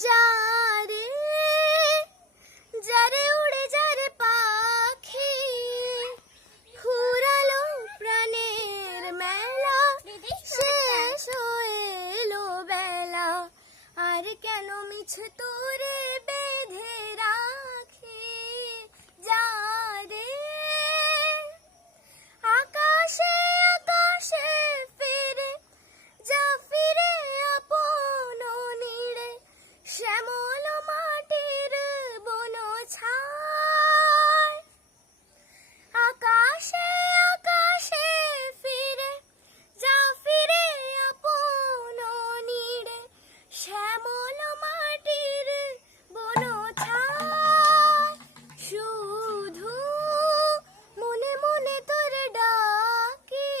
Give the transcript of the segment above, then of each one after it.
যারে যারে উড়ে যারে পাখি ফুরালো প্রাণের মেলা শেষ হয়ে এলো বেলা আর কেন মিছে তোরে বেঁধে রাখি যারে আকাশে আকাশে ফিরে যা ফিরে আপন নীড়ে শ্যামল মাটির বন ছায় আকাশে আকাশে ফিরে যা ফিরে আপন নীড়ে শ্যামল মাটির বন ছায় শুধু মনে মনে তোর ডাকি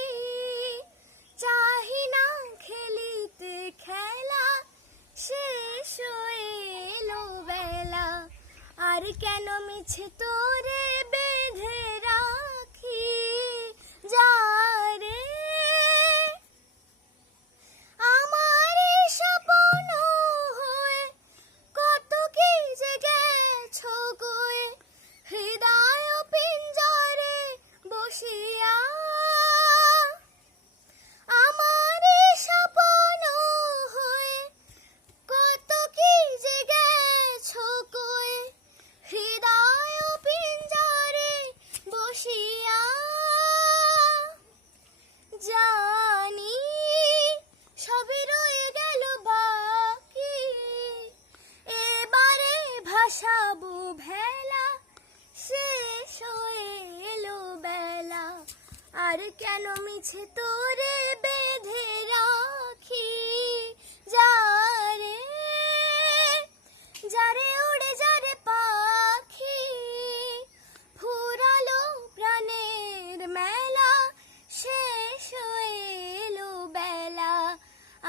চাহি না খেলিতে খেলা শেষ হয়ে এলো বেলা আর কেন মিছে তোরে বেঁধে রাখি যারে আমার স্বপ্ন হয়ে কত কি যে গেছো গয়ে হৃদয় পিঞ্জরে বসিয়া আমার স্বপ্ন হয়ে কত কি যে গেছো গয়ে হৃদয় পিঞ্জরে বসিয়া জানি সবই রয়ে গেল বাকি এবারে ভাসাবো ভেলা শেষ হয়ে এলো বেলা আর কেন মিছে তোরে বেঁধে রাখি যারে যারে উড়ে যারে পাখি ফুরালো প্রাণের মেলা শেষ হয়ে এলো বেলা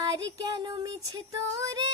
আর কেন মিছে তোরে